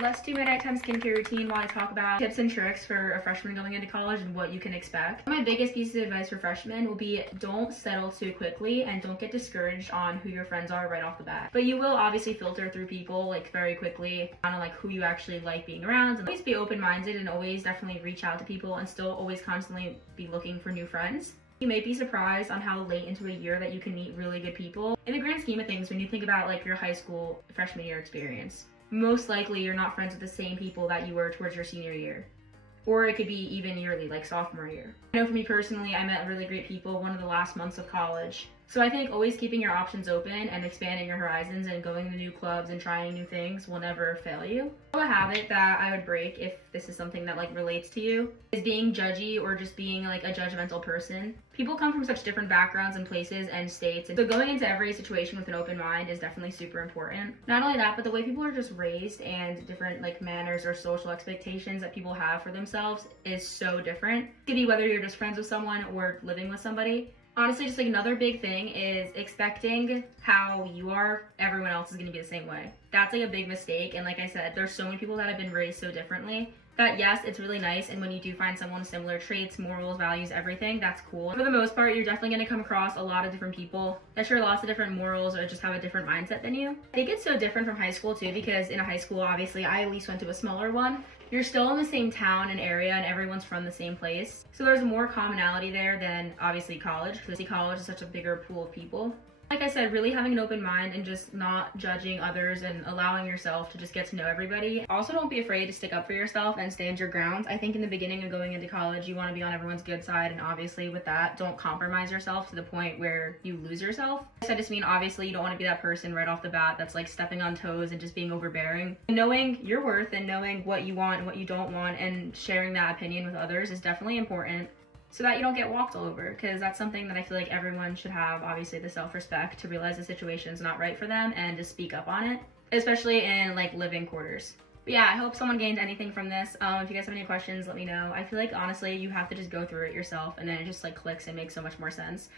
Let's do my nighttime skincare routine while I talk about tips and tricks for a freshman going into college and what you can expect. My biggest piece of advice for freshmen will be don't settle too quickly and don't get discouraged on who your friends are right off the bat. But you will obviously filter through people like very quickly on like who you actually like being around, and always be open-minded and always definitely reach out to people and still always constantly be looking for new friends. You may be surprised on how late into a year that you can meet really good people. In the grand scheme of things, when you think about like your high school freshman year experience, most likely you're not friends with the same people that you were towards your senior year. Or it could be even yearly, like sophomore year. I know for me personally, I met really great people one of the last months of college. So I think always keeping your options open and expanding your horizons and going to new clubs and trying new things will never fail you. A habit that I would break, if this is something that like relates to you, is being judgy or just being like a judgmental person. People come from such different backgrounds and places and states, and so going into every situation with an open mind is definitely super important. Not only that, but the way people are just raised and different like manners or social expectations that people have for themselves is so different. It could be whether you're just friends with someone or living with somebody. Honestly, just like another big thing is expecting how you are, everyone else is gonna be the same way. That's like a big mistake. And like I said, there's so many people that have been raised so differently that yes, it's really nice. And when you do find someone with similar traits, morals, values, everything, that's cool. For the most part, you're definitely gonna come across a lot of different people that share lots of different morals or just have a different mindset than you. I think it's so different from high school too, because in a high school, obviously, I at least went to a smaller one. You're still in the same town and area and everyone's from the same place. So there's more commonality there than obviously college, because college is such a bigger pool of people. Like I said, really having an open mind and just not judging others and allowing yourself to just get to know everybody. Also, don't be afraid to stick up for yourself and stand your ground. I think in the beginning of going into college, you want to be on everyone's good side, and obviously with that, don't compromise yourself to the point where you lose yourself. I just mean, obviously, you don't want to be that person right off the bat that's like stepping on toes and just being overbearing. Knowing your worth and knowing what you want and what you don't want and sharing that opinion with others is definitely important, so that you don't get walked all over, because that's something that I feel like everyone should have, obviously the self-respect to realize the situation is not right for them and to speak up on it, especially in like living quarters. But yeah, I hope someone gained anything from this. If you guys have any questions, let me know. I feel like honestly, you have to just go through it yourself and then it just like clicks and makes so much more sense.